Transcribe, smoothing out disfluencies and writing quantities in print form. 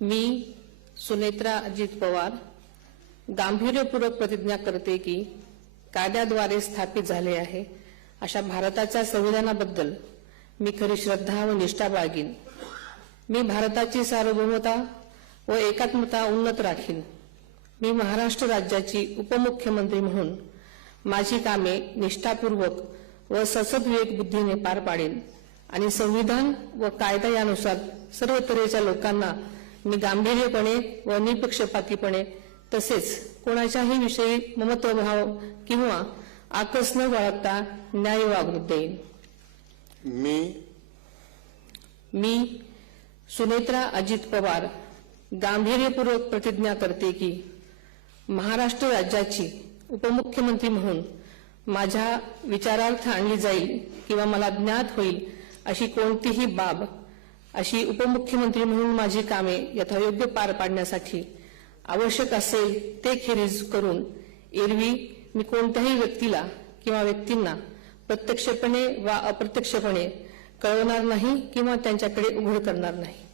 मी सुनेत्रा अजित पवार गांभीर्यपूर्वक प्रतिज्ञा करते की कायद्याद्वारे स्थापित झाले आहे अशा भारताच्या संविधानाबद्दल मी खरी श्रद्धा व निष्ठा बाळगीन। मी भारताची सार्वभौमता व एकात्मता उन्नत राखीन। मी महाराष्ट्र राज्याची उपमुख्यमंत्री म्हणून माझी कामे निष्ठापूर्वक व ससद्विवेक बुद्धीने पार पाडेन आणि संविधान व कायदा यानुसार सर्व तऱ्हेच्या लोकांना मी गांभीर्यपणे व निपक्षपातीपणे तसेच कोणाच्याही विषयी ममत्वभाव किंवा आकस न बाळगता न्याय वागणूक देईन। मी सुनेत्रा अजित पवार गांभीर्यपूर्वक प्रतिज्ञा करते की महाराष्ट्र राज्याची उपमुख्यमंत्री म्हणून माझ्या विचारार्थ आणली जाईल किंवा मला ज्ञात होईल अशी कोणतीही बाब अशी उपमुख्यमंत्री म्हणून माझी कामे यथायोग्य पार पाडण्यासाठी आवश्यक असेल ते खेरीज करून एरवी मी कोणत्याही व्यक्तीला किंवा व्यक्तींना प्रत्यक्षपणे वा अप्रत्यक्षपणे कळवणार नाही किंवा त्यांच्याकडे उघड करणार नाही।